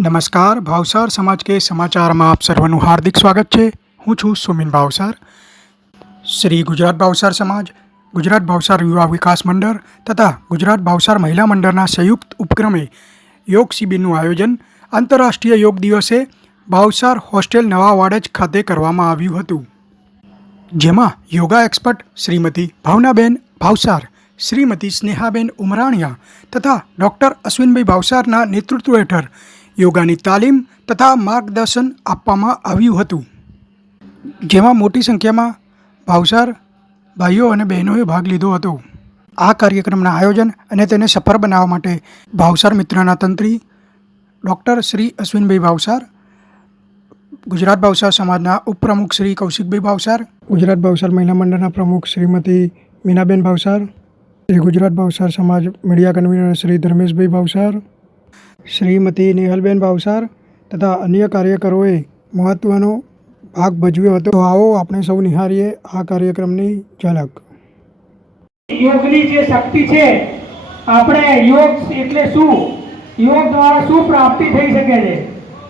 નમસ્કાર, ભાવસાર સમાજ કે સમાચારમાં આપ સર્વનું હાર્દિક સ્વાગત છે। હું છું સુમિન ભાવસાર। શ્રી ગુજરાત ભાવસાર સમાજ, ગુજરાત ભાવસાર યુવા વિકાસ મંડળ તથા ગુજરાત ભાવસાર મહિલા મંડળના સંયુક્ત ઉપક્રમે યોગ શિબિરનું આયોજન આંતરરાષ્ટ્રીય યોગ દિવસે ભાવસાર હોસ્ટેલ નવા વાડજ ખાતે કરવામાં આવ્યું હતું, જેમાં યોગા એક્સપર્ટ શ્રીમતી ભાવનાબેન ભાવસાર, શ્રીમતી સ્નેહાબેન ઉમરાણીયા તથા ડૉક્ટર અશ્વિનભાઈ ભાવસારના નેતૃત્વ હેઠળ યોગાની તાલીમ તથા માર્ગદર્શન આપવામાં આવ્યું હતું, જેમાં મોટી સંખ્યામાં ભાવસાર ભાઈઓ અને બહેનોએ ભાગ લીધો હતો। આ કાર્યક્રમના આયોજન અને તેને સફળ બનાવવા માટે ભાવસાર મિત્રના તંત્રી ડૉક્ટર શ્રી અશ્વિનભાઈ ભાવસાર, ગુજરાત ભાવસાર સમાજના ઉપપ્રમુખ શ્રી કૌશિકભાઈ ભાવસાર, ગુજરાત ભાવસાર મહિલા મંડળના પ્રમુખ શ્રીમતી મીનાબેન ભાવસાર, શ્રી ગુજરાત ભાવસાર સમાજ મીડિયા કન્વીનર શ્રી ધર્મેશભાઈ ભાવસાર, શ્રીમતી નેહલબેન ભાવસાર તથા અન્ય કાર્યકરોએ મહત્ત્વનો ભાગ ભજવ્યો હતો। તો આવો આપણે સૌ નિહાળીએ આ કાર્યક્રમની ઝલક। યોગની જે શક્તિ છે, આપણે યોગ એટલે શું, યોગ દ્વારા શું પ્રાપ્તિ થઈ શકે છે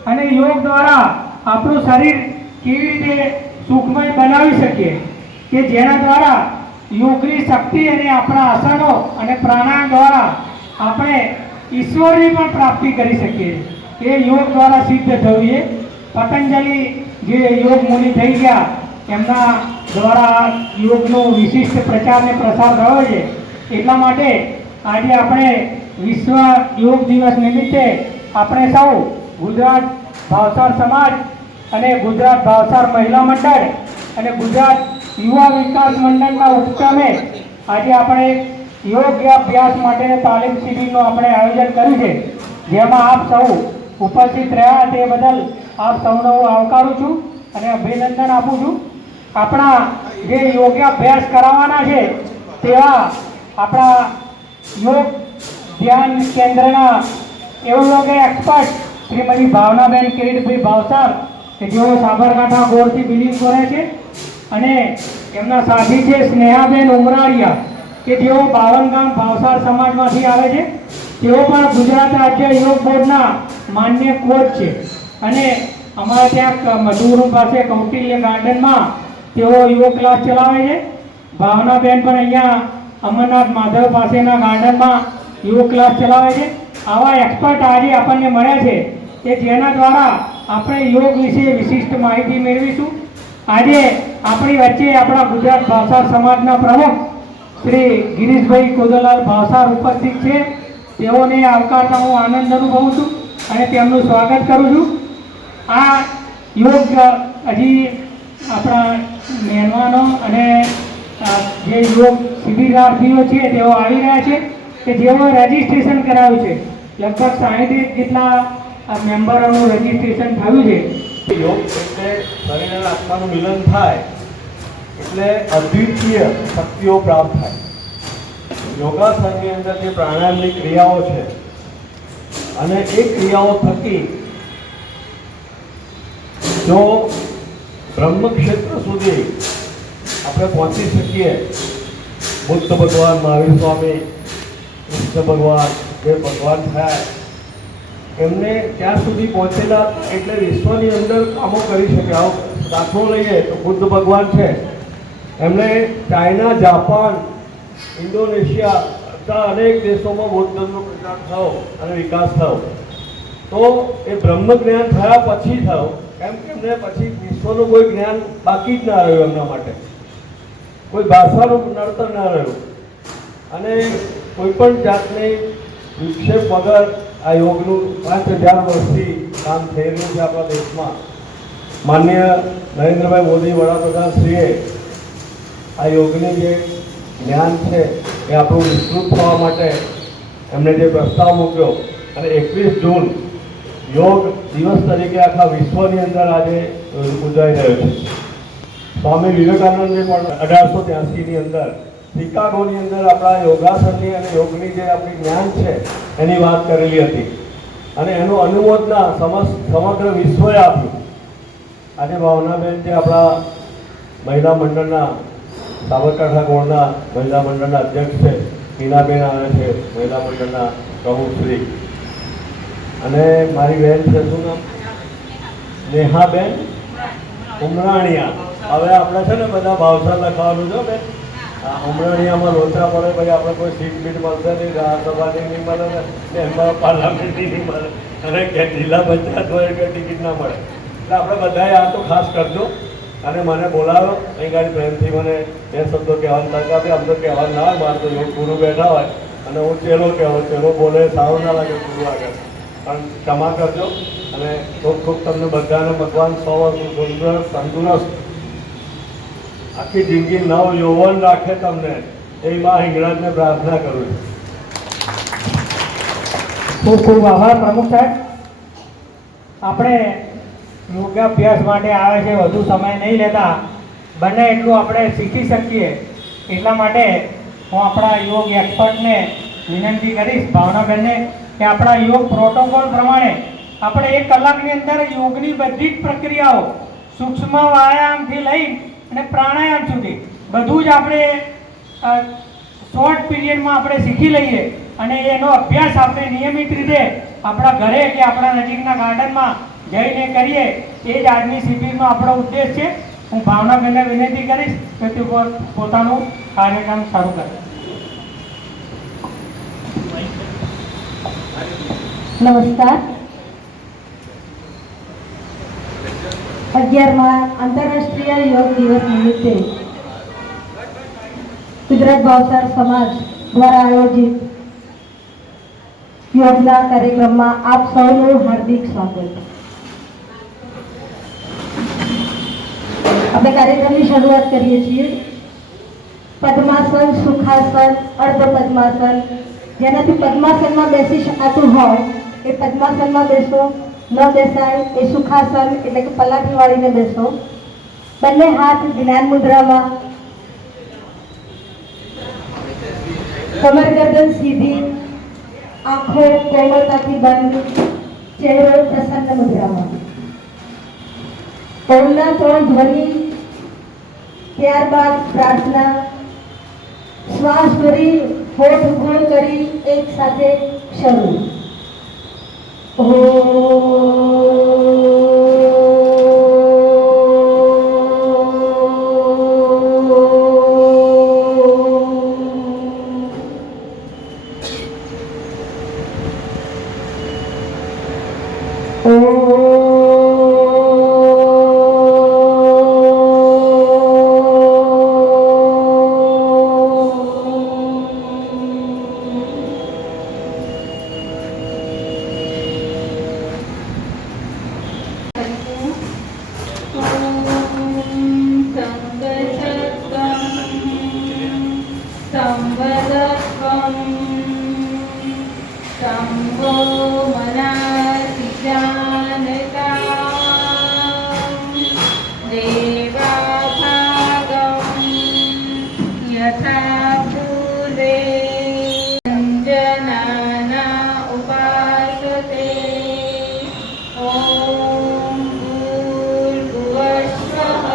અને યોગ દ્વારા આપણું શરીર કેવી રીતે સુખમય બનાવી શકીએ કે જેના દ્વારા યોગની શક્તિ અને આપણા આસનો અને પ્રાણાયામ દ્વારા આપણે ઈશ્વરની પણ પ્રાપ્તિ કરી શકીએ। એ યોગ દ્વારા સિદ્ધ થયું છે। પતંજલિ જે યોગ મુનિ થઈ ગયા, એમના દ્વારા યોગનો વિશિષ્ટ પ્રચાર અને પ્રસાર થયો છે। એટલા માટે આજે આપણે વિશ્વ યોગ દિવસ નિમિત્તે આપણે સૌ ગુજરાત ભાવસાર સમાજ અને ગુજરાત ભાવસાર મહિલા મંડળ અને ગુજરાત યુવા વિકાસ મંડળના ઉપક્રમે આજે આપણે યોગ અભ્યાસ માટે તાલીમ શિબિરનું આપણે આયોજન કર્યું છે, જેમાં આપ સૌ ઉપસ્થિત રહ્યા તે બદલ આપ સૌનો હું આવકારું છું અને અભિનંદન આપું છું। આપણા જે યોગાભ્યાસ કરાવવાના છે તેવા આપણા યોગ ધ્યાન કેન્દ્રના યોગ એક્સપર્ટ શ્રીમતી ભાવનાબેન કિરીટભાઈ ભાવસાર કે જેઓ સાબરકાંઠા ગોળથી બિલિંગ કરે છે, અને એમના સાથી છે સ્નેહાબેન ઉમરાણીયા કે જેઓ બાવનગામ ભાવસાર સમાજમાંથી આવે છે। તેઓ પણ ગુજરાત રાજ્ય યોગ બોર્ડના માન્ય કોચ છે અને અમારા ત્યાં મધુરૂમ પાસે કૌટિલ્ય ગાર્ડનમાં તેઓ યોગ ક્લાસ ચલાવે છે। ભાવનાબેન પણ અહીંયા અમરનાથ માધવ પાસેના ગાર્ડનમાં યોગ ક્લાસ ચલાવે છે। આવા એક્સપર્ટ આજે આપણને મળ્યા છે કે જેના દ્વારા આપણે યોગ વિશે વિશિષ્ટ માહિતી મેળવીશું। આજે આપણી વચ્ચે આપણા ગુજરાત ભાવસાર સમાજના પ્રમુખ શ્રી ગિરીશભાઈ કોદલાલ ભાવસાર ઉપસ્થિત છે। તેઓને આવકારતા હું આનંદ અનુભવું છું અને તેમનું સ્વાગત કરું છું। આ યોગ હજી આપણા મહેમાનો અને જે યોગ શિબિરાર્થીઓ છે તેઓ આવી રહ્યા છે કે જેઓ રજીસ્ટ્રેશન કરાવ્યું છે। લગભગ 60 જેટલા મેમ્બરોનું રજીસ્ટ્રેશન થયું છે। યોગ એટલે શરીર અને આત્માનું મિલન થાય એટલે અદ્વિતીય શક્તિઓ પ્રાપ્ત થાય। યોગાસનની અંદર જે પ્રાણાયામની ક્રિયાઓ છે અને એ ક્રિયાઓ થકી જો બ્રહ્મક્ષેત્ર સુધી આપણે પહોંચી શકીએ, બુદ્ધ ભગવાન, મહાવીર સ્વામી, કૃષ્ણ ભગવાન જે ભગવાન થયા એમને ત્યાં સુધી પહોંચેલા એટલે વિશ્વની અંદર કામો કરી શકે। આવો દાખલો લઈએ તો બુદ્ધ ભગવાન છે, એમણે ચાઇના, જાપાન, ઇન્ડોનેશિયા તથા અનેક દેશોમાં બૌદ્ધ ધર્મનો પ્રચાર થયો અને વિકાસ થયો। તો એ બ્રહ્મ જ્ઞાન થયા પછી થયો, કેમ કે એમને પછી વિશ્વનું કોઈ જ્ઞાન બાકી જ ના રહ્યું, એમના માટે કોઈ ભાષાનું નડતર ના રહ્યું અને કોઈ પણ જાતની વિક્ષેપ વગર આ યોગનું 5000 વર્ષથી કામ થઈ રહ્યું છે આપણા દેશમાં। માનનીય નરેન્દ્રભાઈ મોદી વડાપ્રધાન શ્રીએ આ યોગની જે જ્ઞાન છે એ આપણું વિસ્તૃત થવા માટે એમણે જે પ્રસ્તાવ મૂક્યો અને 21 જૂન યોગ દિવસ તરીકે આખા વિશ્વની અંદર આજે ઉજવાઈ રહ્યો છે। સ્વામી વિવેકાનંદે પણ 1883ની અંદર શિકાગોની અંદર આપણા યોગાસનની અને યોગની જે આપણી જ્ઞાન છે એની વાત કરેલી હતી અને એનું અનુમોદના સમગ્ર વિશ્વએ આપ્યું। આજે ભાવનાબેન જે આપણા મહિલા મંડળના સાબરકાંઠા ગોળના મહિલા મંડળના અધ્યક્ષ છે, મીનાબેન આવે છે, મહિલા મંડળના પ્રમુખ શ્રી, આ યોગની જે જ્ઞાન છે એની વાત કરેલી હતી અને એનું અનુમોદના સમગ્ર વિશ્વએ આપ્યું। આજે ભાવનાબેન જે આપણા મહિલા મંડળના સાબરકાંઠા ગોળના મહિલા મંડળના અધ્યક્ષ છે, મીનાબેન આવે છે, મહિલા મંડળના પ્રમુખ શ્રી। અને મારી બહેન છે શું નામ? નેહાબેન ઉમરાણીયા. હવે આપણે છે ને બધા ભાવસર લખવાનું છો બેન. આ ઉમરાણીયામાં લોચા પડે પછી આપણે કોઈ સીટ બીટ મળશે નહીં, રાજ્યસભાની નહીં મળે ને એમાં પાર્લામેન્ટની નહીં મળે અને કે જિલ્લા પંચાયત હોય કે ટિકિટ ના મળે. એટલે આપણે બધાએ આ તો ખાસ કરજો અને મને બોલાવો અહીં ગાડી પ્રેમથી મને બે શબ્દો કહેવાનું લાગે આપે. આમ તો કહેવાનું ના હોય, મારે તો યોગ ગુરુ બેઠા હોય અને હું ચેલો કહેવાય, ચેલો બોલે સારું ના લાગે ગુરુ આગળ, પણ ક્ષમા કરજો. અને ખૂબ ખૂબ તમને બધાને ભગવાન 100 વર્ષ સુંદર તંદુરસ્ત આખી જિંદગી નવ યૌવન રાખે તમને, એ માં હિંગળાજને પ્રાર્થના કરું છું. ખૂબ ખૂબ આભાર પ્રમુખ સાહેબ. આપણે યોગાભ્યાસ માટે આવે છે, વધુ સમય નહીં લેતા, બને એટલું આપણે શીખી શકીએ એટલા માટે હું આપણા યોગ એક્સપર્ટને વિનંતી કરીશ, ભાવનાબેનને, કે આપણા યોગ પ્રોટોકોલ પ્રમાણે આપણે 1 કલાકની અંદર યોગની બધી જ પ્રક્રિયાઓ સૂક્ષ્મ વ્યાયામથી લઈ અને પ્રાણાયામ સુધી બધું જ આપણે શોર્ટ પીરિયડમાં આપણે શીખી લઈએ અને એનો અભ્યાસ આપણે નિયમિત રીતે આપણા ઘરે કે આપણા નજીકના ગાર્ડનમાં જઈને કરીએ. એ જ આજની શિબિરનો આપણો ઉદ્દેશ છે. હું ભાવનાબેનને વિનંતી કરીશ કે તે પોતાનું કાર્યક્રમ શરૂ કરે. નમસ્કાર. 11મા આંતરરાષ્ટ્રીય યોગ દિવસ નિમિત્તે ગુજરાત ભાવસાર સમાજ દ્વારા આયોજિત યોગના કાર્યક્રમમાં આપ સૌનું હાર્દિક સ્વાગત. આપણે કાર્યક્રમની શરૂઆત કરીએ છીએ. પદ્માસન, સુખાસન, અર્ધ પદ્માસન, જેનાથી પદ્માસનમાં બેસી શકાતું હોય એ પદ્માસનમાં બેસો, ન બેસાય એ સુખાસન એટલે કે પલાઠી વાળીને બેસો. બંને હાથ જ્ઞાન મુદ્રામાં, કમર ગરદન સીધી, આંખો કોમળતાથી બંધ, ચહેરો પ્રસન્ન મુદ્રામાં. ઓમના 3 ધ્વનિ, ત્યારબાદ પ્રાર્થના. શ્વાસ ભરી હોઠ ગોળ કરી એક સાથે શરૂ. शम्भो मनासि जानतां देवाभागं यथा पूर्वे अञ्जनाना उपासते ॐ भूर्भुवस्वः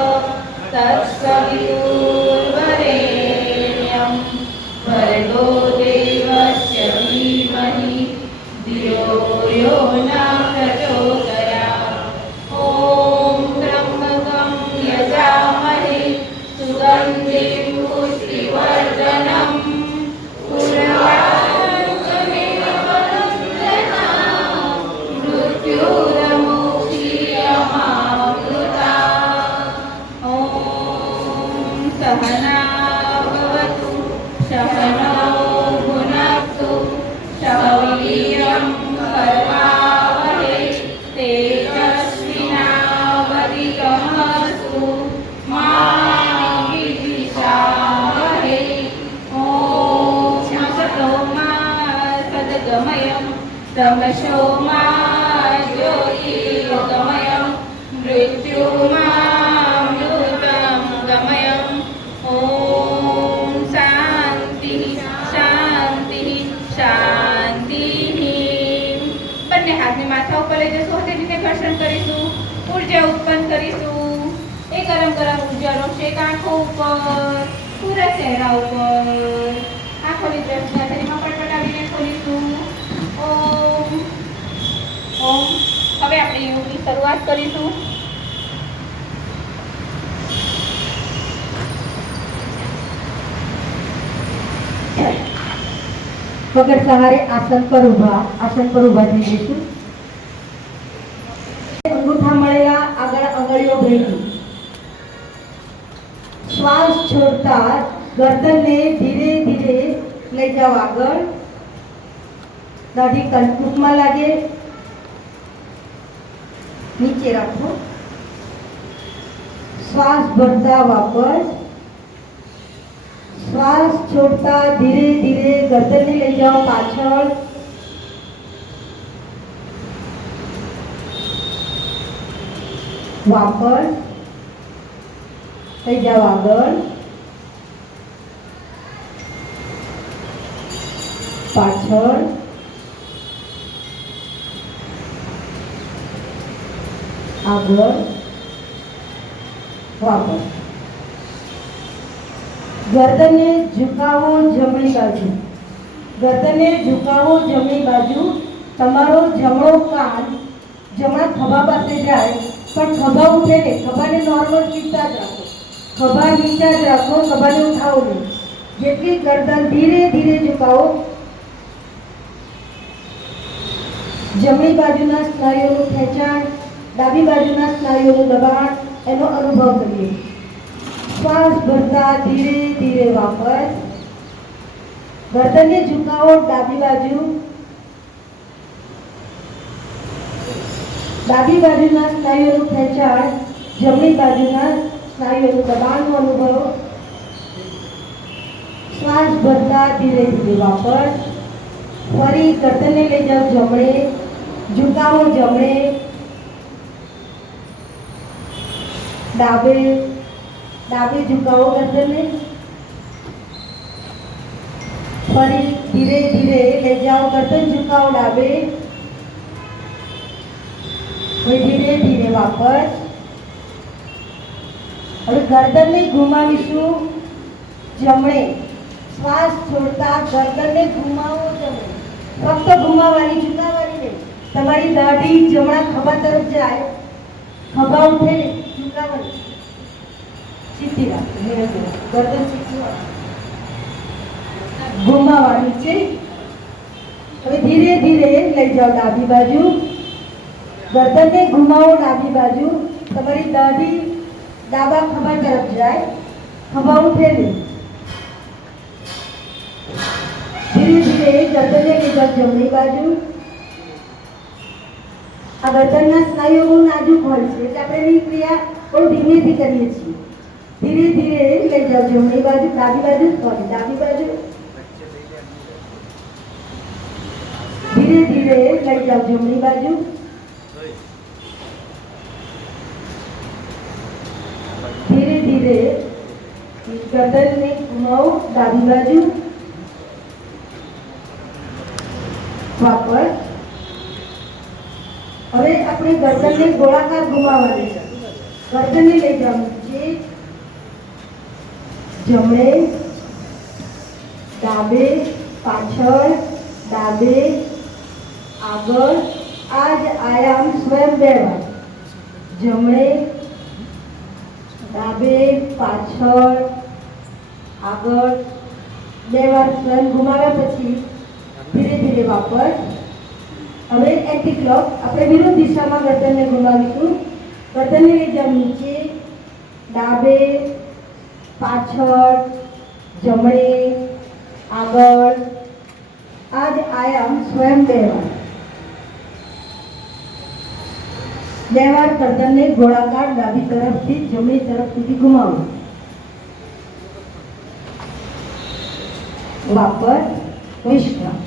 तत्सवितुर्वरेण्यं भर्गो देवस्य धीमहि धियो यो न प्रचोदयात् ॐ त्र्यम्बकं यजामहे सुगन्धिं पुष्टिवर्धनं उर्वारुकमिव वरुन्धनात् मृत्युरमुक्षीयमामृता ॐ सहना भवतु सहनौ भुनक्तु सह वीर्यं करवावहै तेजस्विनावधीतमस्तु मा विद्विषावहै ॐ सतो मा सद्गमयं तमसो मा ज्योतिर्गमयं मृत्युमामृतं गमयं ॐ शान्तिः शान्तिः शान्तिः બંને હાથને માથા ઉપર લઈ જશું, હળવી રીતે ઘર્ષણ કરીશું, ઉર્જા ઉત્પન્ન કરીશું. એ ગરમ ગરમ ઉર્જાનો શેક આંખો ઉપર, પૂરા ચહેરા ઉપર. આંખોની દ્રષ્ટિ હથેળીમાં પટપટાવીને ખોલીશું. ઓમ હવે આપણે યોગની શરૂઆત કરીશું. પગડ સહારે આસન પર ઊભા થઈ જઈશું. અંગૂઠા મળેલા આગળ આંગળીઓ ભેગી. શ્વાસ છોડતા ગરદનને ધીરે ધીરે લઈ જાઓ આગળ. દાઢી ટૂંકમાં લાગે નીચે રાખો. શ્વાસ ભરતા વાપસ. શ્વાસ છોડતા ધીરે ધીરે ગરદનને લઈ જાઓ પાછળ. વાપસ લઈ જાઓ આગળ. પાછળ. આગળ. વાપસ. ગરદનને ઝુકાવો જમણી બાજુ. ગરદનને ઝુકાવો જમણી બાજુ. તમારો જમણો કાન જમણા ખભા પાસે જાય પણ ખભા ઉઠે નહીં. ખભાને નોર્મલ નીચા જ રાખો. ખભા નીચા જ રાખો. ખભાને ઉઠાવો નહીં. જેટલી ગરદન ધીરે ધીરે ઝુકાવો. જમણી બાજુના સ્નાયુઓનું ખેંચાણ, ડાબી બાજુના સ્નાયુઓનું દબાણ એનો અનુભવ કરીએ. શ્વાસ ભરતા ધીરે ધીરે વાપસ. ગરદનને ઝુકાવો ડાબી બાજુ. ડાબી બાજુના સ્નાયુઓનું ખેંચાણ, જમણી બાજુના સ્નાયુઓનું દબાણનો અનુભવ. શ્વાસ ભરતા ધીરે ધીરે વાપસ. ફરી ગરદનને લઈ જાઓ જમણે. ઝુકાવો જમણે. ડાબે ઝુકાવો ગરદનને. ફરી ધીરે ધીરે લઈ જાઓ. ગરદન ઝુકાવો ડાબે. હવે ધીરે ધીરે વાપસ. હવે ગરદનને ઘુમાવીશું જમણે. શ્વાસ છોડતા ગરદનને ઘુમાવો જમણે. ફક્ત ઘુમાવવાની, ઝુકાવવાની નહીં. તમારી દાઢી જમણા ખભા તરફ જાય. ખભા ઉઠે નહીં, ઝુકાવવાની. સીધી રાખો. ગરદન સીધી ઘુમાવવાની છે. હવે ધીરે ધીરે લઈ જાઓ ડાબી બાજુ. ગરદનને ઘુમાવો ડાબી બાજુ. તમારી દાઢી ડાબા ખભા તરફ જાય. ખભા ઉઠે નહીં. ધીરે ધીરે ગરદનને લઈ જાઓ જમણી બાજુ. આ ગરદનના સ્નાયુઓ બહુ નાજુક હોય છે એટલે આપણે એની ક્રિયા બહુ ધીમેથી કરીએ છીએ. ધીરે ધીરે લઈ જાઓ જમણી બાજુ. ડાબી બાજુ સોરી ડાબી બાજુ. ધીરે ધીરે લઈ જાઓ જમણી બાજુ. ધીરે ધીરે ગરદનને ઘુમાવો ડાબી બાજુ. વાપસ. હવે આપણે ગરદનને ગોળાકાર ઘુમાવવાની છે. ગરદનને લઈ જાઓ નીચે. જમણે. ડાબે. પાછળ. ડાબે. આગળ. આ જ આયામ સ્વયં 2 વાર. જમણે. ડાબે. પાછળ. આગળ. 2 વાર સ્વયં ઘુમાવ્યા પછી ધીરે ધીરે વાપસ. હવે એન્ટી ક્લોક આપણે વિરુદ્ધ દિશામાં ગરદનને ઘુમાવીશું. ગરદનને લઈ જાઓ નીચે. ડાબે. પાછળ. જમણે. આગળ. આ જ આયામ સ્વયં 2 વાર. 2 વાર ગરદનને ગોળાકાર ડાબી તરફથી જમણી તરફ સુધી ઘુમાવો. વાપસ. વિશ્રામ.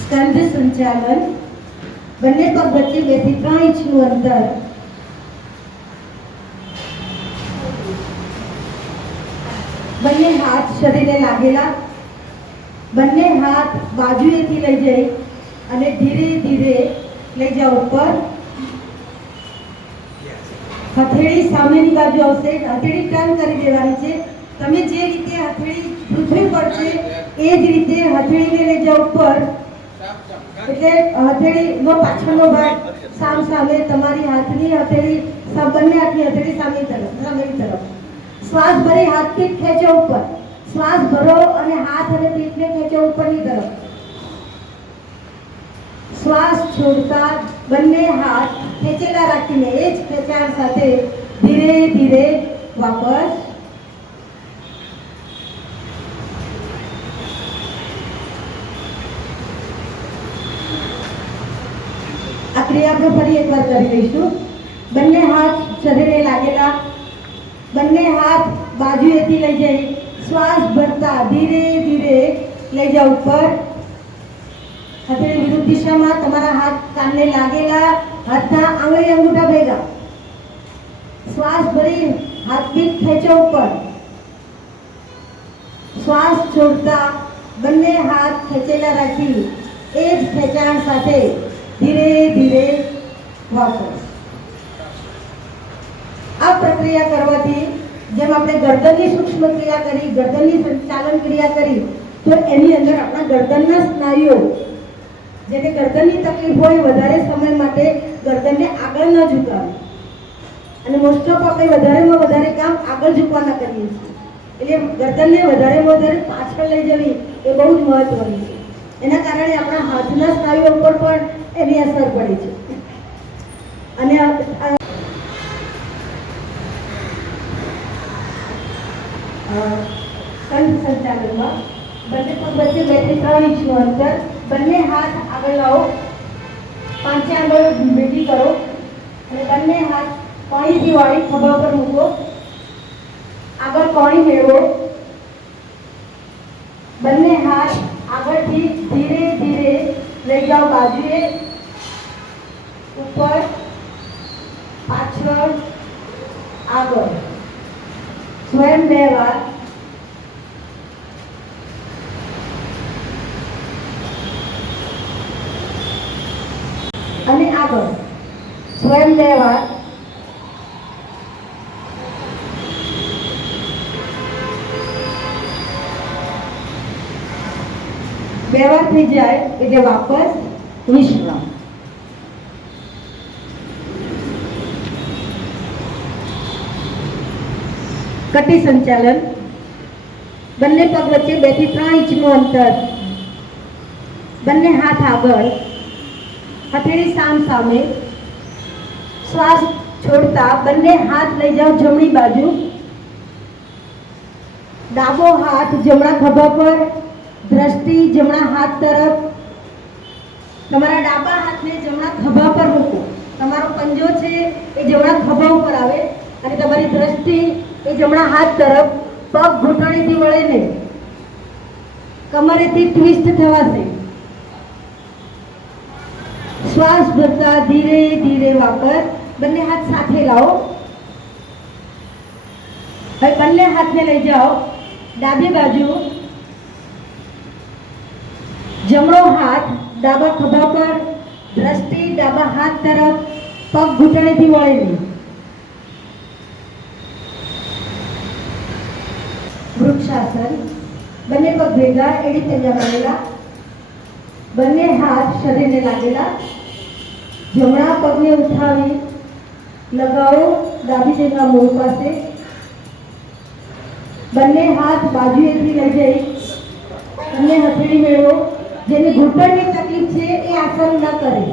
સ્કંદ સંચાલન. બંને પગ વચ્ચે 2 થી 3 ઇંચનું અંતર. બંને હાથ શરીરે લાગેલા. બંને હાથ બાજુએથી લઈ જઈ અને ધીરે ધીરે લઈ જાઓ ઉપર. હથેળી સામેની બાજુ આવશે. હથેળી ટર્ન કરી દેવાની છે. તમે જે રીતે હથેળી પૃથ્વી પર છે એ જ રીતે હથેળીને લઈ જાઓ ઉપર. એટલે હથેળીનો પાછળનો ભાગ સામ સામે, તમારી હાથની હથેળી બંને હાથની હથેળી સામેની તરફ. શ્વાસ ભરી હાથ પીઠ ખેંચો ઉપર. શ્વાસ ભરો અને હાથ અને પીઠને ખેંચો ઉપરની તરફ. શ્વાસ છોડતા બંને હાથ ખેંચેલા રાખીને એ જ ખેંચાણ સાથે ધીરે ધીરે વાપસ. આ ક્રિયા આપણે ફરી એકવાર કરી લઈશું. બંને હાથ શરીરે લાગેલા, બંને હાથ બાજુએથી લઈ જઈ શ્વાસ ભરતા ધીરે ધીરે લઈ જાઓ ઉપર. હથેળી વિરુદ્ધ દિશામાં, તમારા હાથ કાનને લાગેલા, હાથના આંગળી અંગૂઠા ભેગા. શ્વાસ ભરી હાથ પીઠ ખેંચો ઉપર. શ્વાસ છોડતા બંને હાથ ખેંચેલા રાખી એ જ ખેંચાણ સાથે ધીરે ધીરે વાપસ. આ પ્રક્રિયા કરવાથી જેમ આપણે ગરદનની સૂક્ષ્મ ક્રિયા કરી, ગરદનની સંચાલન ક્રિયા કરી, તો એની અંદર આપણા ગરદનના સ્નાયુઓ, જેને ગરદનની તકલીફ હોય, વધારે સમય માટે ગરદનને આગળ ન ઝુકાવે. અને મોસ્ટ ઓફ આપણે વધારેમાં વધારે કામ આગળ ઝૂકવાના કરીએ છીએ. એટલે ગરદનને વધારેમાં વધારે પાછળ લઈ જવી એ બહુ જ મહત્વની છે. એના કારણે આપણા હાથના સ્નાયુઓ ઉપર પણ એની અસર પડે છે. અને કંઠ સંચાલનમાં બંને પગ વચ્ચે 2 થી 3 ઇંચનું અંતર. બંને હાથ આગળ લાવો, પાંચે આંગળીઓ ભેગી કરો અને બંને હાથ કોણીથી વાળી ખભા પર મૂકો. આગળ કોણી મેળવો. બંને હાથ આગળથી ધીરે ધીરે લઈ જાઓ બાજુએ, ઉપર, પાછળ, આગળ. સ્વયં 2 વાર. અને આગળ સ્વયં 2 વાર. બે વાર થઈ જાય એટલે વાપસ વિશ્રામ. કટી સંચાલન. બંને પગ વચ્ચે 2 થી 3 ઇંચનું અંતર. બંને હાથ આગળ, હથેળી સામ સામે. શ્વાસ છોડતા બંને હાથ લઈ જાઓ જમણી બાજુ. ડાબો હાથ જમણા ખભા પર, દ્રષ્ટિ જમણા હાથ તરફ. તમારા ડાબા હાથને જમણા ખભા પર મૂકો. તમારો પંજો છે એ જમણા ખભા ઉપર આવે અને તમારી દ્રષ્ટિ એ જમણા હાથ તરફ. પગ ઘૂંટણેથી વળે નહીં, કમરેથી ટ્વિસ્ટ થવાશે. શ્વાસ ભરતા ધીરે ધીરે વાપસ. બંને હાથ સાથે લાવો. હવે બંને હાથને લઈ જાઓ ડાબી બાજુ. જમણો હાથ ડાબા ખભા પર, દ્રષ્ટિ ડાબા હાથ તરફ. પગ ઘૂંટણેથી વળે નહીં. વૃક્ષાસન. બંને પગ ભેગા, એડી પંજા મારેલા, બંને હાથ શરીરને લાગેલા. જમણા પગને ઉઠાવી લગાવો ડાબી જમણા મૂળ પાસે. બંને હાથ બાજુએથી લઈ જઈ બંને હથેળી મેળવો. જેને ઘૂંટણની તકલીફ છે એ આસન ન કરે.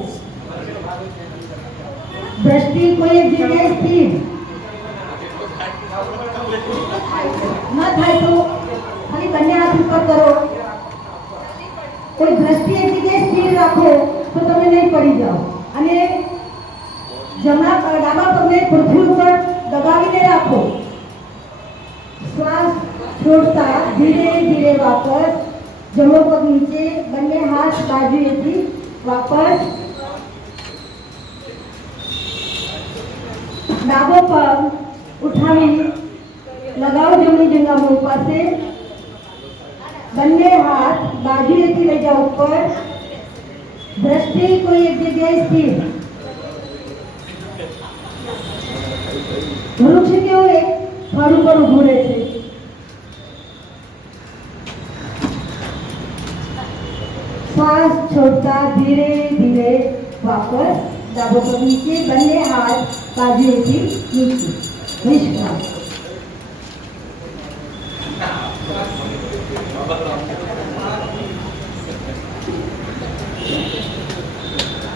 દ્રષ્ટિ કોઈ એક જગ્યાએ સ્થિર ન થાય તો ખાલી બંને હાથ ઉપર કરો. કોઈ દ્રષ્ટિ એક જગ્યાએ સ્થિર રાખો તો તમે નહીં પડી જાઓ. અને ડાબા પગને પૃથ્વી ઉપર દબાવીને રાખો. શ્વાસ છોડતા ધીરે ધીરે વાપસ. જમણો પગ નીચે, બંને હાથ બાજુએથી વાપસ. ડાબો પગ ઉઠાવી લગાવો જમણી જંગા મૂળ પાસે. બંને હાથ બાજુએથી લઈ જાઓ ઉપર. દ્રષ્ટિ કોઈ એક જગ્યાએ સ્થિર. કેવું એક ફળ ઉપર ઊભું રહે છે. શ્વાસ છોડતા ધીરે ધીરે વાપસ ડાબો પગ નીચે, બંને હાથ બાજુએથી નીચે. વિશ્વાસ.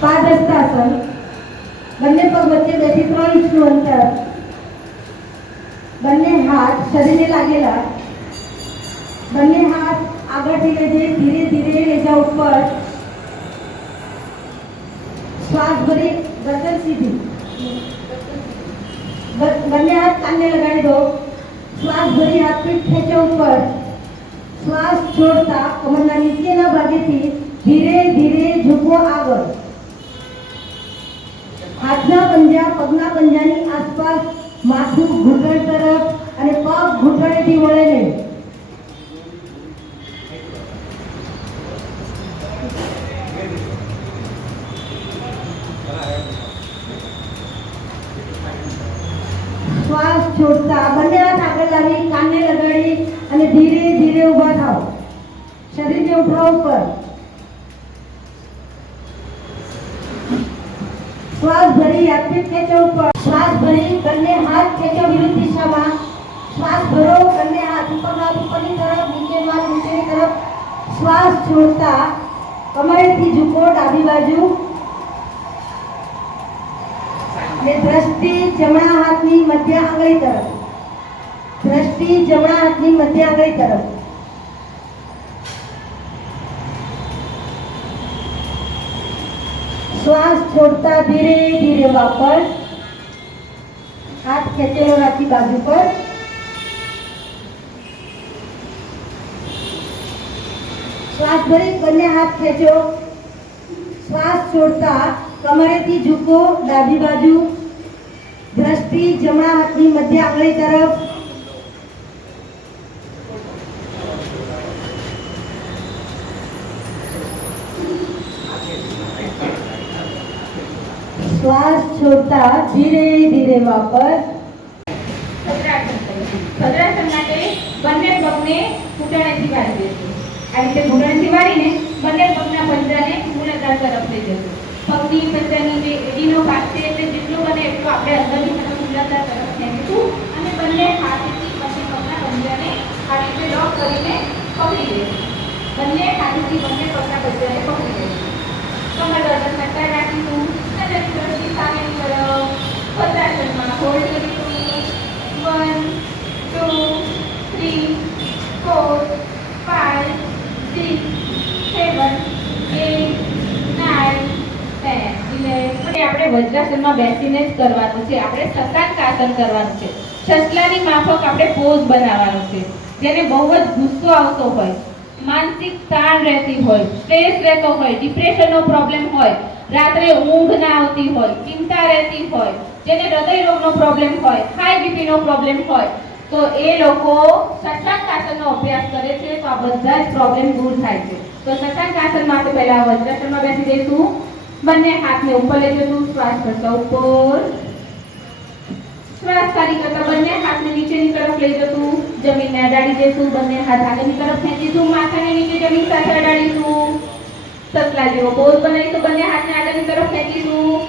પાદહસ્તાસન. બંને પગ વચ્ચે 2 થી 3 ઇંચનું અંતર. બંને હાથ શરીરને લાગેલા. બંને હાથ આગળથી લેજે, ધીરે ધીરે લઈ જાઓ ઉપર. શ્વાસ ભરી ગરદન સીધી. બંને હાથ કાનને લગાડી દો. શ્વાસ ભરી હાથ પીઠ ખેંચો ઉપર. શ્વાસ છોડતા કમરના નીચેના ભાગેથી ધીરે ધીરે ઝૂકો આગળ. હાથના પંજા પગના પંજાની આસપાસ, માથું ઘૂંટણ તરફ અને પગ ઘૂંટણેથી વળે નહીં. શ્વાસ છોડતા બંને હાથ આગળ લાવી કાનને લગાડી અને ધીરે ધીરે ઊભા થાઓ. શરીરને ઉઠાવો ઉપર. શ્વાસ ભરી હાથ ખેંચો ઉપર. શ્વાસ ભરી બંને હાથ ખેંચો વિરુદ્ધ દિશામાં. શ્વાસ ભરો, બંને હાથ ઉપરના ઉપરની તરફ, નીચેનો હાથ નીચેની તરફ. શ્વાસ છોડતા કમરેથી ઝૂકો ડાબી બાજુ ને દ્રષ્ટિ જમણા હાથની મધ્ય આંગળી તરફ. દ્રષ્ટિ જમણા હાથની મધ્ય આંગળી તરફ. શ્વાસ છોડતા ધીરે ધીરે વાપસ. હાથ ખેંચેલો રાખી બાજુ પર. શ્વાસ ભરી બંને હાથ ખેંચો. શ્વાસ છોડતા કમરેથી ઝૂકો ડાબી બાજુ. દ્રષ્ટિ જમણા હાથની મધ્ય આંગળી તરફ. શ્વાસ છોડતા ધીરે ધીરે વાપસ. ભદ્રાસન કરીશું. ભદ્રાસન માટે બંને પગને ઘૂંટણેથી વાળી દઈશું. આ રીતે ઘૂંટણેથી વાળીને બંને પગના પંજાને મૂળાધાર તરફ લઈ જશું. પગની પંજાની જે એડીનો ભાગ છે એટલે જેટલું બને એટલું આપણે અંદરની તરફ મૂળાધાર તરફ ખેંચીશું અને બંને હાથથી બંને પગના પંજાને આ રીતે લોક કરીને પકડી લઈશું. બંને હાથથી બંને પગના પંજાને પકડી લઈશું. કમર ગરદન નક્કા રાખીશું. નજરની દ્રષ્ટિ સામેની તરફ. ભદ્રાસનમાં હોલ્ડ કરીશું. 1 2 3 4 5 6 7 8 9 10 11. આપણે વજ્રાસનમાં બેસીને જ કરવાનું છે. આપણે શશાંકાસન કરવાનું છે. સસલાની માફક આપણે પોઝ બનાવવાનો છે. જેને બહુ જ ગુસ્સો આવતો હોય, માનસિક તાણ રહેતી હોય, સ્ટ્રેસ રહેતો હોય, ડિપ્રેશનનો પ્રોબ્લેમ હોય, રાત્રે ઊંઘ ના આવતી હોય, ચિંતા રહેતી હોય, જેને હૃદય રોગનો પ્રોબ્લેમ હોય, હાઈ બીપીનો પ્રોબ્લેમ હોય, તો એ લોકો શશાંકાસનનો અભ્યાસ કરે છે તો આ બધા જ પ્રોબ્લેમ દૂર થાય છે. તો શશાંકાસન માટે પહેલા વજ્રાસનમાં બેસી જઈશું. બંને હાથને ઉપર લઈ જશું. શ્વાસ કરતા ઉપર. શ્વાસ સારી કરતા બંને હાથને નીચેની તરફ લઈ જશું. જમીનને અડાડી જઈશું. બંને હાથ આગળની તરફ ખેંચીશું. માથાને નીચે જમીન સાથે અડાડીશું. સસલા જેવો પોઝ બનાવીશું. બંને હાથને આગળની તરફ ખેંચીશું.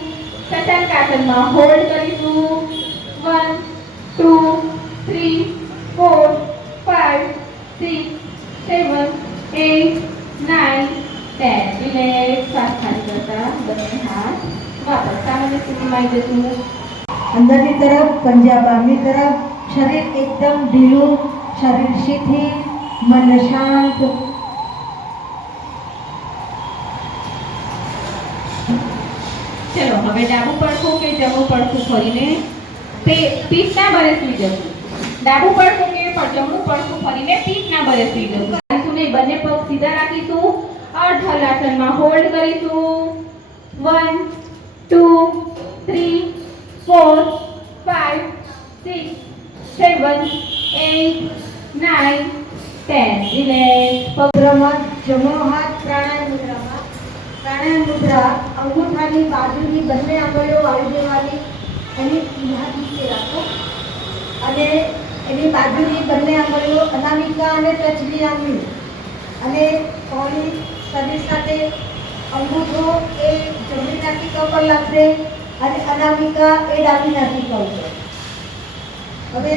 શશાંકાસનમાં હોલ્ડ કરીશું. 1 2 3 4 5 6 7 8 9 10. રિલેક્સ. શ્વાસ ખાલી કરતા બંને હાથ વાપસ સામાન્ય સ્થિતિમાં આવી જશું. અંદરની તરફ, પંજા બહારની તરફ. શરીર એકદમ ઢીલું, શરીર શિથિલ, મન શાંત. ચલો હવે ડાબું પડખું કે જમણું પડખું ફરીને પીઠના બરે સૂઈ જશું. ડાબું પડખું કે જમણું પડખું ફરીને પીઠના બરે સૂઈ જશું. કરીશું નહીં. બંને પગ સીધા રાખીશું. અર્ધ હલાસનમાં હોલ્ડ કરીશું. 1 2 3 4 5 6 7 8 9 10. રિલેક્સ. મુદ્રામાં જમણો હાથ પ્રાણાયામ મુદ્રામાં. પ્રાણાયામ મુદ્રા અંગૂઠાની બાજુની બંને આંગળીઓ વાળી દેવાની અને હાથ નીચે રાખો. અને એની બાજુની બંને આંગળીઓ અનામિકા અને ટચની આંગળી અને કોણી શરીર સાથે અંગૂઠો એ જમણી નાસિકા ઉપર લાગશે અને અનામિકા એ ડાબી નાસિકા ઉપર. હવે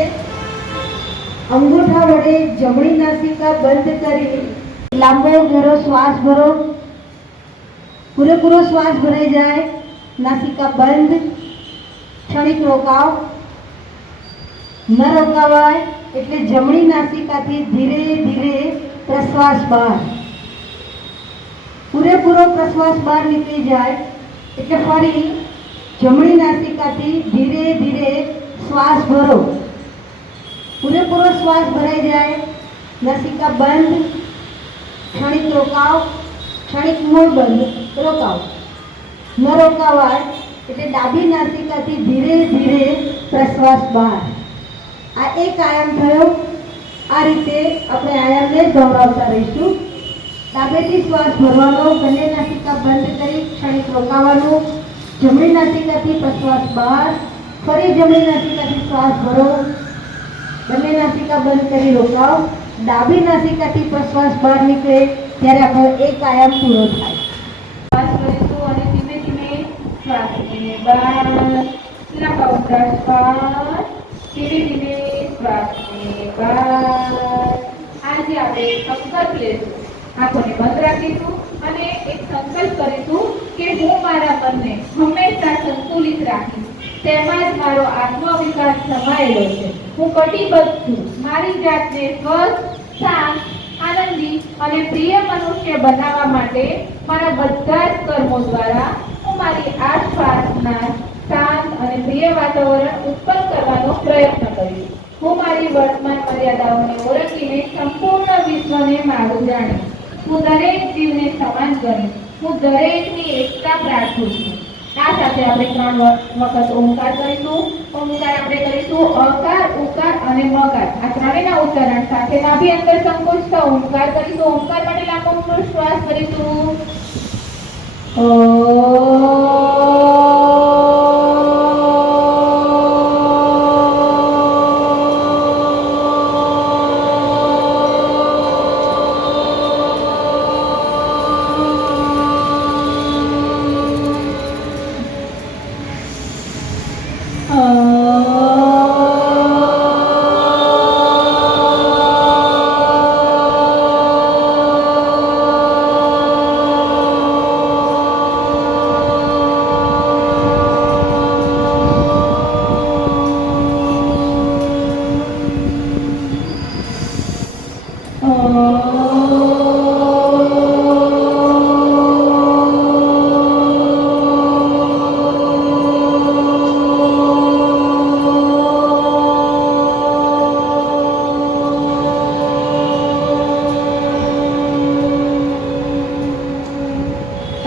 અંગૂઠા વડે જમણી નાસિકા બંધ કરી લાંબો ઘેરો શ્વાસ ભરો. પૂરેપૂરો શ્વાસ ભરાઈ જાય, નાસિકા બંધ, ક્ષણિક રોકાવ. ન રોકાવાય એટલે જમણી નાસિકાથી ધીરે ધીરે પ્રશ્વાસ બહાર. પૂરેપૂરો પ્રશ્વાસ બહાર નીકળી જાય એટલે ફરી જમણી નાસિકાથી ધીરે ધીરે શ્વાસ ભરો. પૂરેપૂરો શ્વાસ ભરાઈ જાય, નાસિકા બંધ, ક્ષણિક રોકાવ, ક્ષણિક મૂળ બંધ, રોકાવ. ન રોકાવાય એટલે ડાબી નાસિકાથી ધીરે ધીરે પ્રશ્વાસ બહાર. આ એક આયામ થયો. આ રીતે આપણે આયામને દોહરાવતા રહીશું. ડાબેથી શ્વાસ ભરવાનો, બંને નાસિકા બંધ કરી ક્ષણિક રોકાવાનું, જમણી નાસિકાથી પ્રશ્વાસ બહાર, ફરી જમણી નાસિકાથી શ્વાસ ભરો, બંને નાસિકા બંધ કરી રોકાવ. ડાબી નાસિકાથી પ્રશ્વાસ બહાર નીકળે ત્યારે આપણો એક આયામ પૂરો થાય. શ્વાસ લઈશું અને ધીમે ધીમે શ્વાસને બહાર લંબાવતા શ્વાસ, ધીમે ધીમે શ્વાસને બહાર. આજે આપણે સંકલ્પ લેશું. આંખોને બંધ રાખીશું અને એક સંકલ્પ કરીશું કે હું મારા મનને હંમેશા સંતુલિત રાખીશ. તેમાં જ મારો આત્મવિકાસ સમાયેલો છે. હું કટિબદ્ધ છું મારી જાતને સ્વસ્થ, શાંત, આનંદી અને પ્રિય મનુષ્ય બનાવવા માટે મારા બધા જ કર્મો દ્વારા હું મારી આસપાસના શાંત અને પ્રિય વાતાવરણ ઉત્પન્ન કરવાનો પ્રયત્ન કરીશ. હું મારી વર્તમાન મર્યાદાઓને ઓળખીને સંપૂર્ણ વિશ્વને મારું જાણીશ. હું દરેક જીવને સમાન ગણીશ. હું દરેકની એકતા પ્રાર્થું છું. આ સાથે આપણે 3 વખત ઓમકાર કરીશું. ઓમકાર આપણે કરીશું અકાર, ઉકાર અને મકાર. આ ત્રણેયના ઉચ્ચારણ સાથે નાભી અંદર સંકોચતા ઓમકાર કરીશું. ઓમકાર માટે લાંબો શ્વાસ કરીશું.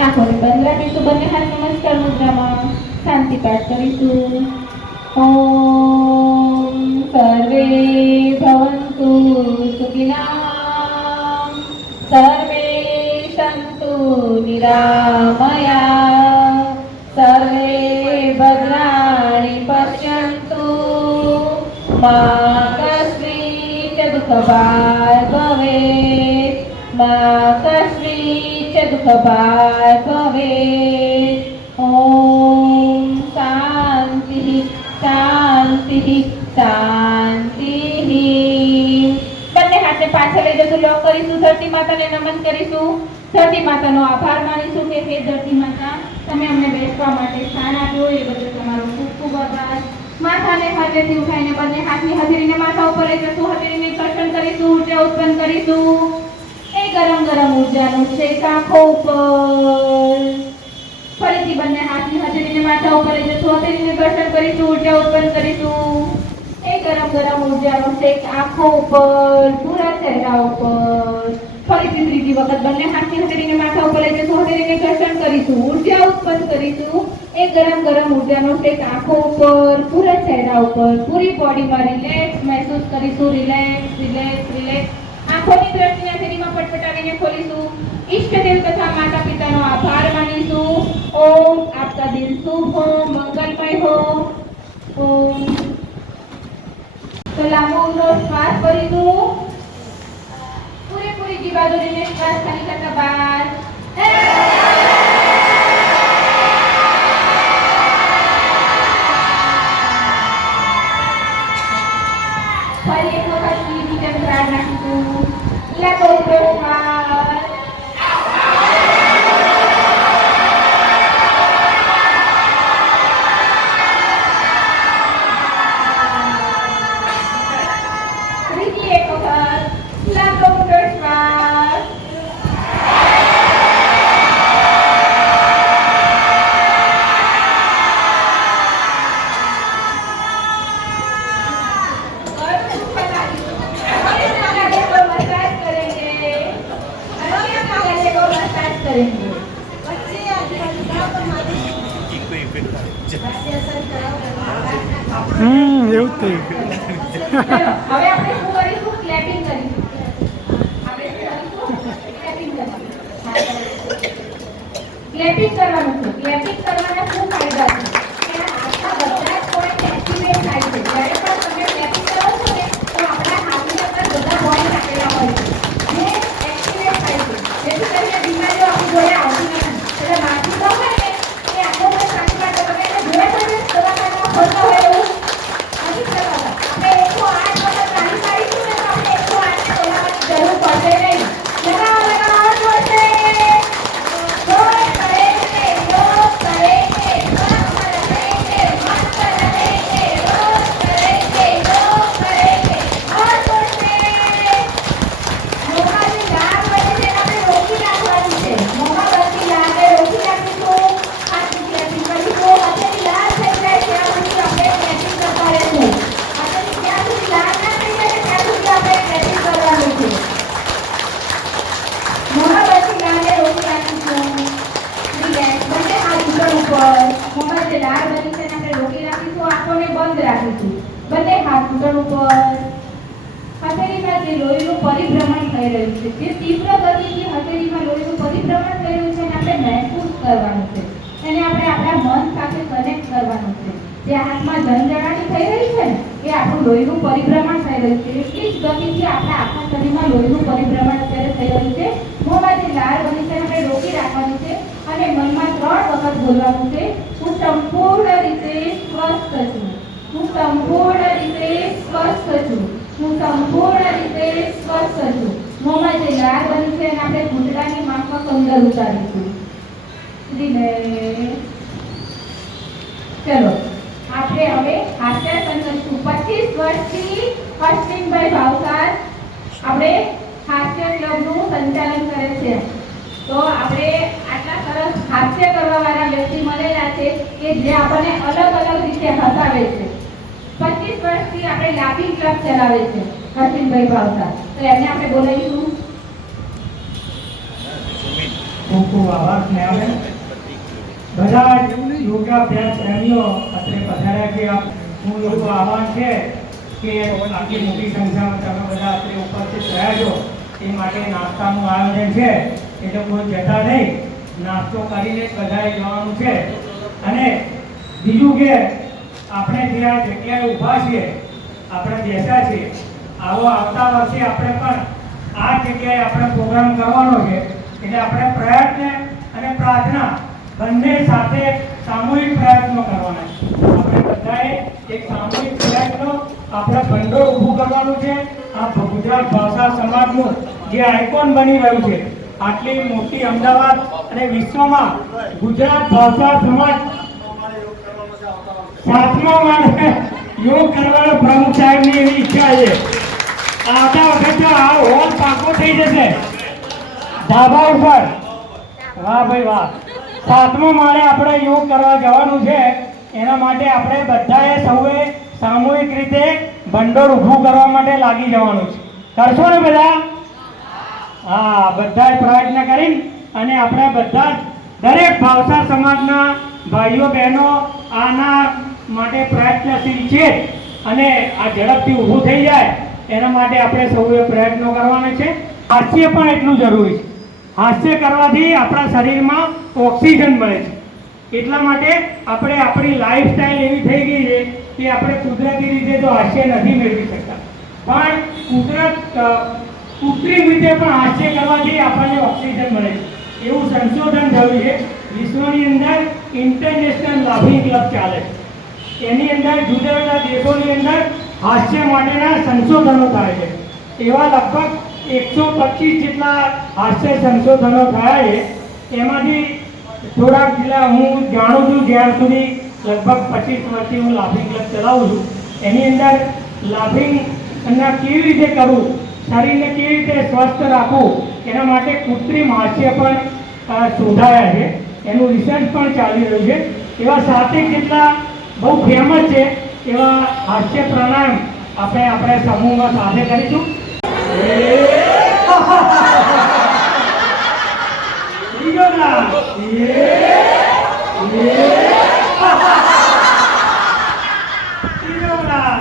આંખોને બંધ રાખીશું. બંને હાથ નમસ્કાર મુદ્રામાં શાંતિ પાઠ કરીશું. ઓમ સર્વે ભવન્તુ સુખિના, સર્વે સંતુ નિરામયા, સર્વે ભદ્રાણિ પશ્યન્તુ, મા કસ્મિંશ્ચ દુઃખભાગ્ ભવેत्, મા કસ્મિંશ્ચ દુઃખભાગ્ ભવેत्. ઓમ શાંતિ શાંતિ શાંતિ. બંને હાથને પાછળ લઈ જશું, લોક કરીશું. ધરતી માતાને નમન કરીશું. ધરતી માતાનો આભાર માનીશું કે હે ધરતી માતા, તમે અમને બેસવા માટે સ્થાન આપ્યું, એ બદલ તમારો ખૂબ ખૂબ આભાર. માથાને હાથેથી ઉઠાઈને બંને હાથની હથેળીને માથા ઉપર લઈ જશું. હથેળીને ઘર્ષણ કરીશું, ઉર્જા ઉત્પન્ન કરીશું. એ ગરમ ગરમ ઉર્જાનું શેક આંખો ઉપર. ફરીથી બંને હાથની હથેળીને માથા ઉપર લઈ જશું. હથેળીને ઘર્ષણ કરીશું, ઉર્જા ઉત્પન્ન કરીશું. એ ગરમ ગરમ ઉર્જાનો શેક આંખો ઉપર, પૂરા ચહેરા ઉપર. ફરીથી ત્રીજી વખત બંને હાથની હથેળીને માથા ઉપર લઈ જશું. હથેળીને ઘર્ષણ કરીશું, ઉર્જા ઉત્પન્ન કરીશું. એ ગરમ ગરમ ઉર્જાનો શેક આંખો ઉપર, પૂરા ચહેરા ઉપર. પૂરી બોડીમાં રિલેક્સ મહેસૂસ કરીશું. Relax relax relax. આંખોની દ્રષ્ટિના શરીરમાં પટપટાવીને ખોલીશું. ઈષ્ટદેવ તથા માતા પિતાનો આભાર માનીશું. ઓમ આપકા દિન શુભ હો, મંગલમય હો. ઓમ તો લાંબો ઊંડો શ્વાસ ભરીશું. પૂરેપૂરી જીભા દોરીને શ્વાસ ખાલી કરતા બહાર. ફરી એક વખત ધીમી જેમ બહાર નાખીશું. લાંબો ઊંડો શ્વાસ. ત્રીજી એક વખત લાંબો ઊંડો શ્વાસ. એવું જ થયું. હવે આપણે શું કરીશું? ક્લેપિંગ કરીશું. આપણે શું કરીશું? ક્લેપિંગ કરવાનું. ક્લેપિંગ કરવાનું છે. ક્લેપિંગ કરવાના શું ફાયદા છે? કે હાથના બધા જ પોઈન્ટ એક્ટિવેટ થાય છે. જ્યારે પણ તમે ક્લેપિંગ કરો છો ને તો આપણા હાથની અંદર બધા પોઈન્ટ રાખેલા હોય છે જે એક્ટિવેટ થાય છે. જેથી કરીને બીમારીઓ આપણી જોડે આવતી નથી. એટલે માથું ન હોય ને એ આખો દિવસ સાચી વાત તમે એને જોયા છો ને દવાખાનામાં ફરતા હોય એવું નથી કરવાના. આપણે 108 વખત તાળી પાડીશું ને તો આપણે 108 ને બોલાવવાની જરૂર પડશે નહીં. લગાવો જોરથી. જોર કરેંગે, રોજ કરેંગે, મસ્ત रहेंगे, मस्त रहेंगे, रोज करेंगे, रोज करेंगे. और जोर से. મોંમાંથી લાળ વહે છે આપણે રોકી રાખવાની છે. મોંમાં બધી લાળને રોકી રાખીશું. હાથથી ક્લેપિંગ કરીશું. હાથેથી લાળ થઈ જાય ત્યાં સુધી આપણે ક્લેપિંગ કરતા રહેશું. હાથેથી જ્યાં સુધી લાળ ના થઈ જાય ત્યાં સુધી આપણે ક્લેપિંગ કરવાનું છે. મોંમાં બધી લાળને રોકી રાખીશું. રિલેક્સ. બંને હાથ ઘૂંટણ ઉપર. મોંમાં જે લાળ બની છે એને આપણે રોકી રાખીશું. આંખોને બંધ રાખીશું. બંને હાથ ઘૂંટણ ઉપર. હથેળીમાં જે લોહીનું પરિભ્રમણ થઈ રહ્યું છે, જે તીવ્ર ગતિથી હથેળીમાં લોહીનું પરિભ્રમણ થઈ રહ્યું છે એને આપણે મહેસૂસ કરવાનું છે. એને આપણે આપણા મન સાથે કનેક્ટ કરવાનું છે. જે હાથમાં ઝંઝણાટ થઈ રહી છે ને એ આપણું લોહીનું પરિભ્રમણ થઈ રહ્યું છે. એટલી જ ગતિથી આપણા આખા શરીરમાં લોહીનું પરિભ્રમણ અત્યારે થઈ રહ્યું છે. મોંમાં જે લાળ બની છે એને આપણે રોકી રાખવાની છે અને મનમાં 3 વખત બોલવાનું છે. હું સંપૂર્ણ રીતે સ્વસ્થ છું. હું સંપૂર્ણ રીતે સ્વસ્થ છું. હું સંપૂર્ણ રીતે સ્વસ્થ છું. મોંમાં જે લાળ બની છે એને આપણે ઘૂંટણાની માફક અંદર ઉતારીશું. રિલેક્સ. ચલો આપણે હવે હાસ્યાસન કરીશું. 25 વર્ષથી અશ્વિનભાઈ ભાવસાર આપણે હાસ્ય ક્લબનું સંચાલન કરે છે. તો આપણે આટલા સરસ હાસ્ય કરવાવાળા વ્યક્તિ મળેલા છે કે જે આપણને અલગ અલગ રીતે હસાવે છે. 25 વર્ષથી આપણે લાફિંગ ક્લબ ચલાવે છે અશ્વિનભાઈ ભાવસાર. તો એમને આપણે બોલાવીશું. ખૂબ ખૂબ આભાર સ્નેહાબેન. બધા જ યોગાભ્યાસ પ્રેમીઓ અત્રે પધાર્યા છે. હું એવું આહવાન છે કે આટલી મોટી સંખ્યામાં તમે બધા અત્રે ઉપસ્થિત રહ્યા છો એ માટે નાસ્તાનું આયોજન છે એટલે કોઈ જતા નહીં. નાસ્તો કરીને જ બધાએ જવાનું છે. અને બીજું કે આપણે જે આ જગ્યાએ ઊભા છીએ, આપણે બેસ્યા છીએ, આવો આવતા વર્ષે આપણે પણ આ જગ્યાએ આપણે પ્રોગ્રામ કરવાનો છે. એટલે આપણે પ્રયત્ન અને પ્રાર્થના બંને સાથે સામૂહિક પ્રયત્નો કરવાના છે. આપણે બધાએ એક સામૂહિક પ્રયત્નો આપણે ભંડોળ ઊભું કરવાનું છે. આ ગુજરાત ભાષા સમાજનું જે આઇકોન બની રહ્યું છે, આટલી મોટી અમદાવાદ અને વિશ્વમાં ગુજરાત ભાષા સમાજ 7મા માળે યોગ કરવાનો પ્રમુખ સાહેબની એવી ઈચ્છા છે. આવતા વખતે આ હોલ પાકો થઈ જશે ધાબા ઉપર. વાહ ભાઈ વાહ. 7મા માળે આપણે યોગ કરવા જવાનું છે. એના માટે આપણે બધાએ સૌએ સામૂહિક રીતે ભંડોળ ઊભું કરવા માટે લાગી જવાનું છે. કરશો ને બધા? હા, બધાએ પ્રયત્ન કરી અને આપણે બધા દરેક ભાવસાર સમાજના ભાઈઓ બહેનો આના માટે પ્રયત્નશીલ છે અને આ ઝડપથી ઊભું થઈ જાય એના માટે આપણે સૌએ પ્રયત્નો કરવાના છે. હાસ્ય પણ એટલું જરૂરી છે. હાસ્ય કરવાથી આપણા શરીરમાં ઓક્સિજન મળે છે. એટલા માટે આપણે આપણી લાઈફસ્ટાઈલ એવી થઈ ગઈ છે કે આપણે કુદરતી રીતે તો હાસ્ય નથી મેળવી શકતા, પણ કૃત્રિમ રીતે પણ હાસ્ય કરવાથી આપણને ઓક્સિજન મળે છે એવું સંશોધન થયું છે. વિશ્વની અંદર ઇન્ટરનેશનલ લાફિંગ ક્લબ ચાલે છે, એની અંદર જુદા જુદા દેશોની અંદર હાસ્ય માટેના સંશોધનો થાય છે. એવા લગભગ 125 જેટલા હાસ્ય સંશોધનો થયા છે. એમાંથી થોડાક જેટલા હું જાણું છું, જ્યાં સુધી લગભગ 25 વર્ષથી હું લાફિંગ ક્લબ ચલાવું છું, એની અંદર લાફિંગ કેવી રીતે કરવું, શરીરને કેવી રીતે સ્વસ્થ રાખવું, એના માટે કૃત્રિમ હાસ્ય પણ શોધાયા છે. એનું રિસર્ચ પણ ચાલી રહ્યું છે. એવા 7 જેટલા બહુ ફેમસ છે એવા હાસ્ય પ્રાણાયામ આપણે સમૂહમાં સાથે કરીશું. ત્રીજો નામ ત્રીજો નામ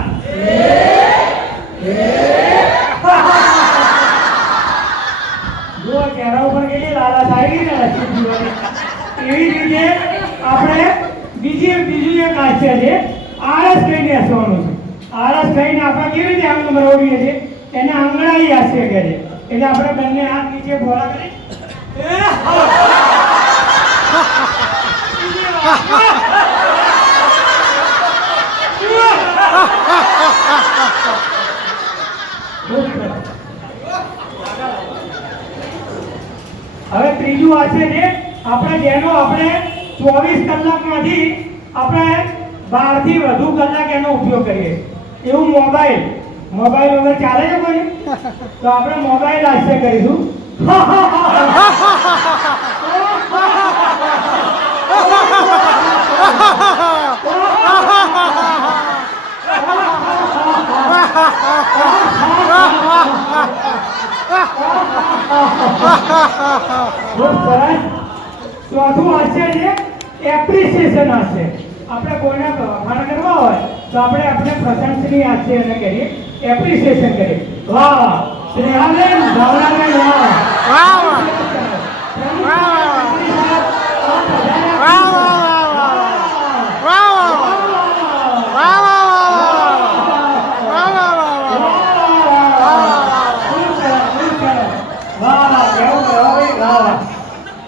જો ચહેરા ઉપર કેટલી લાલાશ આવી ગઈ ને લક્ષ્મી જીવવાની. એવી જ રીતે આપણે બીજું એક હાસ્ય છે, આળસ કહીને હસવાનું છે. આળસ કહીને આપણે કેવી રીતે આંગળ મરવડીએ છીએ એને આંગળાઈ હાસ્ય કહે છે. એટલે આપણે બંને હાથ નીચે ભોળા કરી હવે ત્રીજું હાસ્ય છે આપણે જેનો આપણે 24 કલાકમાંથી આપણે 12 થી વધુ કલાક એનો ઉપયોગ કરીએ. એવું મોબાઈલ વગર ચાલે છે કોઈ? તો આપણે મોબાઈલ હાસ્ય કરીશું. ચોથું હાસ્ય છે એપ્રિસિએશન હાસ્ય. આપણે કોઈને વખાણ કરવા હોય તો આપણે પ્રશંસનીય હાસ્ય એને કરીએ, એપ્રિસિએશન કરીએ. વાહ શ્રેયાબેન, ભાવનાબેન, વાહ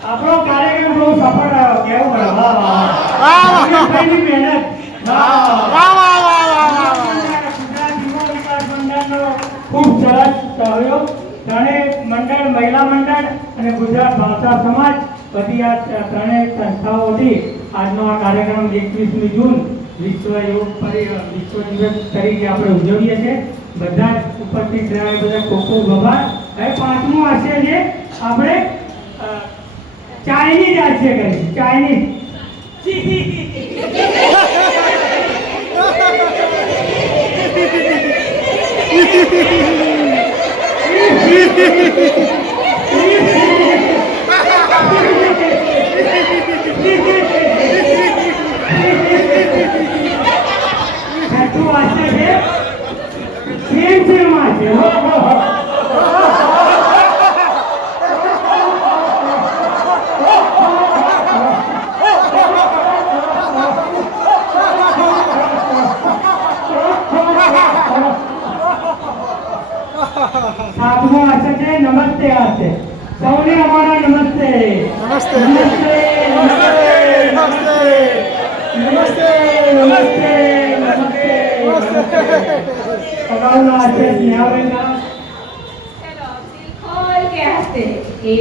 આપણો કાર્યક્રમ બહુ સફળ રહ્યો. કેવું પડે? મહેનત. ગુજરાત યુવા વિકાસ મંડળનો ખૂબ સરસ સહયોગ. ત્રણેય મંડળ, મહિલા મંડળ અને ગુજરાત ભાષા સમાજ, બધી આ ત્રણેય સંસ્થાઓથી આજનો આ કાર્યક્રમ 21મી જૂન વિશ્વ યોગ વિશ્વ દિવસ તરીકે આપણે ઉજવીએ છીએ. બધા જ ઉપસ્થિત રહ્યા બધા ખૂબ ખૂબ આભાર. હવે પાંચમું હાસ્ય છે આપણે ચાઇનીઝ હાસ્ય કરીશું. ચાઇનીઝ છઠ્ઠું હાસ્ય છે પ્રેમ હાસ્ય. સાતમું હાસ્ય છે નમસ્તે હાસ્ય. સૌને અમારા નમસ્તે. નમસ્તે. નમસ્તે નમસ્તે નમસ્તે નમસ્તે નમસ્તે નમસ્તે. અગાઉના હાસ્ય સ્નેહાબેનના. ચલો દિલ ખોલ કે હસતે. એ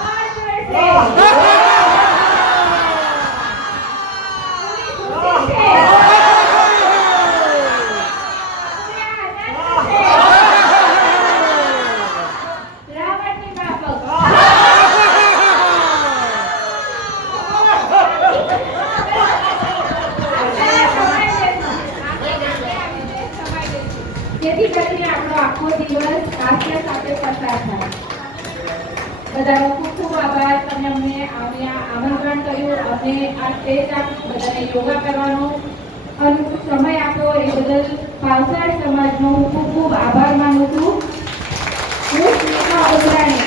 और जोर से જેથી કરીને આપણો આખો દિવસ હાસ્ય સાથે પસાર થાય. બધાનો ખૂબ ખૂબ આભાર. તમે અમને આમંત્રણ કર્યું, અમને આ સ્ટેજ આપ્યું, બધાને યોગા કરવાનો સમય આપ્યો એ બદલ પાવસાળ સમાજનો હું ખૂબ ખૂબ આભાર માનું છું. હું સ્નેહા ઓગરાણી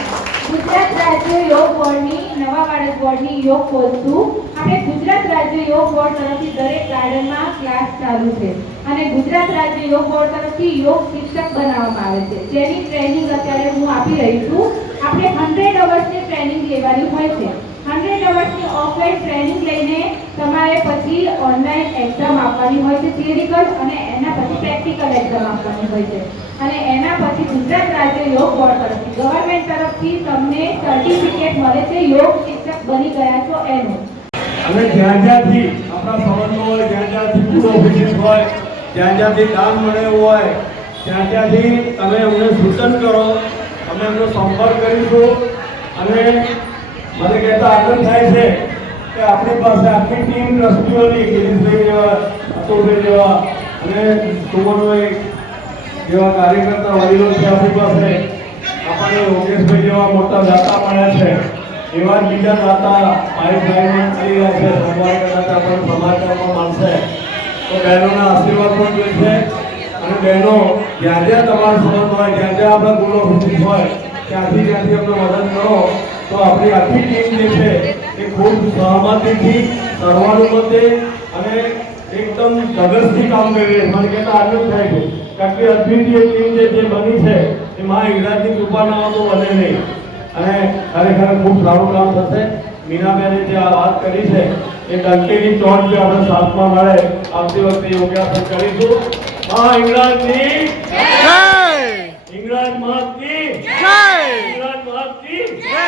ગુજરાત રાજ્ય યોગ બોર્ડની નવા બાળક બોર્ડની યોગ કોર્સનું આપણે ગુજરાત રાજ્ય યોગ બોર્ડ તરફથી દરેક ગાર્ડનમાં ક્લાસ ચાલુ છે અને ગુજરાત રાજ્ય યોગ બોર્ડ તરફથી યોગ શિક્ષક બનાવવામાં આવે છે જેની ટ્રેનિંગ અત્યારે હું આપી રહી છું. આપણે 100 અવર્સની ટ્રેનિંગ લેવાની હોય છે. 100 અવર્સની ઓફલાઈન ટ્રેનિંગ લઈને તમારે પછી ઓનલાઈન એક્ઝામ આપવાની હોય છે, થિયરિકલ, અને એના પછી પ્રેક્ટિકલ એક્ઝામ આપવાની હોય છે અને એના પછી ગુજરાત રાજ્ય યોગ બોર્ડ તરફથી ગવર્મેન્ટ તરફથી તમને સર્ટિફિકેટ મળે છે યોગ શિક્ષક બની ગયા છો એનું. અને જ્યાં જ્યાંથી આપણા સંબંધો હોય, જ્યાં જ્યાંથી પૂરો ઓફિસ હોય, જ્યાં જ્યાંથી દાન મળે હોય, ત્યાં ત્યાંથી તમે અમને સૂચન કરો, અમે એમનો સંપર્ક કરીશું. અને મને કહેતા આનંદ થાય છે કે આપણી પાસે આખી ટીમ ટ્રસ્ટીઓની ગિરીશભાઈ જેવા, અતુલભાઈ જેવા અને સુમનભાઈ જેવા કાર્યકર્તા વડીલો છે આપણી પાસે. આપણને યોગેશભાઈ જેવા મોટા દાતા મળ્યા છે. એવા જ બીજા દાતા પાઇપલાઇનમાં કરી રહ્યા છે. સોમવારે કદાચ આપણને સમાચારમાં મળશે તો બહેનોના આશીર્વાદ પણ જોઈશે. અને બહેનો જ્યાં જ્યાં તમારો સંબંધ હોય, જ્યાં જ્યાં આપણા ગુણ ઓફિસ હોય, ત્યાંથી અમને મદદ કરો તો આપણી આખી ટીમ જે છે એ ખૂબ સહમતિથી, સર્વાનુમતે અને એકદમ ધગશથી કામ કરી રહી છે. મને કહેતા આનંદ થાય છે કે આટલી અદ્વિતીય ટીમ જે બની છે એ મા હિંગળાજની કૃપા ના હોય તો બને નહીં. અને ખરેખર ખૂબ સારું કામ થશે. મીનાબેને જે આ વાત કરી છે એ ડંકેની ચોટ જે આપણે સાથમાં મળે આવતી વખતે યોગાસન કરીશું. મા હિંગળાજની જય! હિંગળાજ મહારાજ કી જય! હિંગળાજ મહારાજ કી જય!